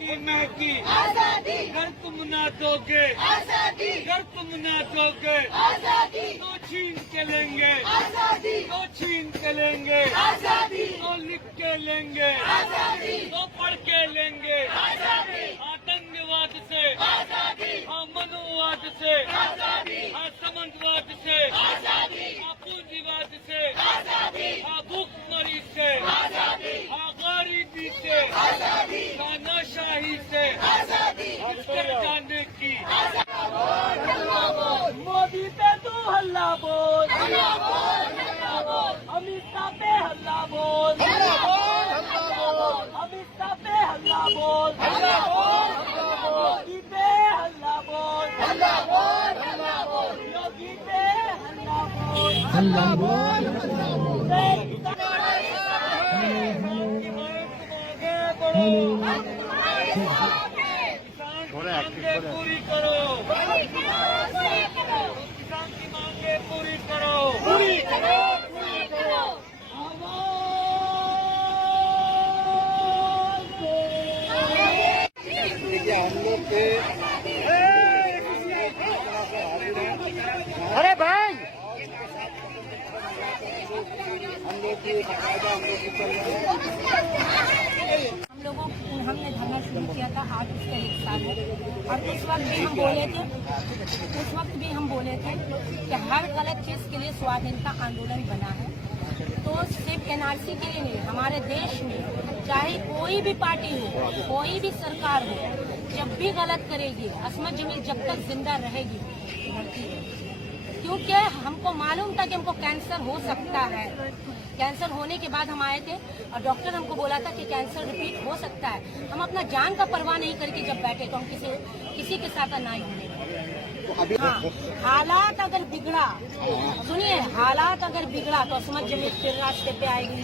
महकी महकी आजादी, घर तुम ना दोगे आजादी, घर तुम ना दोगे आजादी, तो छीन के लेंगे आजादी, तो छीन के लेंगे आजादी, तो लिख के लेंगे आजादी, तो पढ़ के लेंगे आजादी, आतंकवाद से आजादी, मनोवाद से आजादी, सामंतवाद से आजादी, पूंजीवाद से आजादी, भूखमरी से आजादी, गरीबी से आजादी, तानाशाही से आजादी, जाने की मोदी पे तू हल्ला बोल, अमित शाह पे हल्ला बोल, अमित शाह पे हल्ला बोल, मोदी पे हल्ला बोल, योगी पे हल्ला बोल, पूरी करो, किसान की मांगे पूरी करो, पूरी करो, पूरी करो। हम लोग के अरे भाई हम लोग की बाकायदा हम लोग की चल रही है। हमने धरना शुरू किया था आज उसका 1 साल है और उस वक्त भी हम बोले थे कि हर गलत चीज के लिए स्वाधीनता आंदोलन बना है। तो सिर्फ एनआरसी के लिए नहीं, हमारे देश में चाहे कोई भी पार्टी हो, कोई भी सरकार हो, जब भी गलत करेगी, असमत जमील जब तक जिंदा रहेगी बढ़ती रहेगी। क्योंकि हमको मालूम था कि हमको कैंसर हो सकता है। कैंसर होने के बाद हम आए थे और डॉक्टर हमको बोला था कि कैंसर रिपीट हो सकता है। हम अपना जान का परवाह नहीं करके जब बैठे तो हम किसी के साथ अन्याय होने लगे। हाँ, हालात अगर बिगड़ा, सुनिए, हालात अगर बिगड़ा तो असमत जमील फिर रास्ते पे आएगी,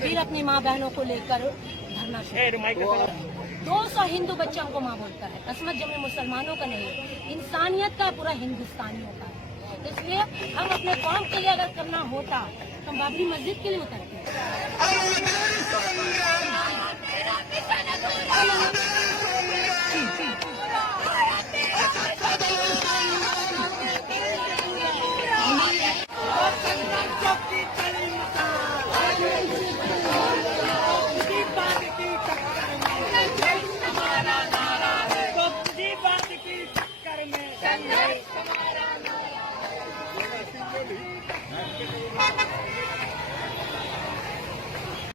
फिर अपनी माँ बहनों को लेकर धरना शुरू। 200 हिंदू बच्चे हमको माँ बोलता है। असमत जमील मुसलमानों का नहीं, इंसानियत का, पूरा हिंदुस्तानियों का है। इसलिए हम अपने कौम के लिए अगर करना होता तो हम बाबरी मस्जिद के लिए उतरते।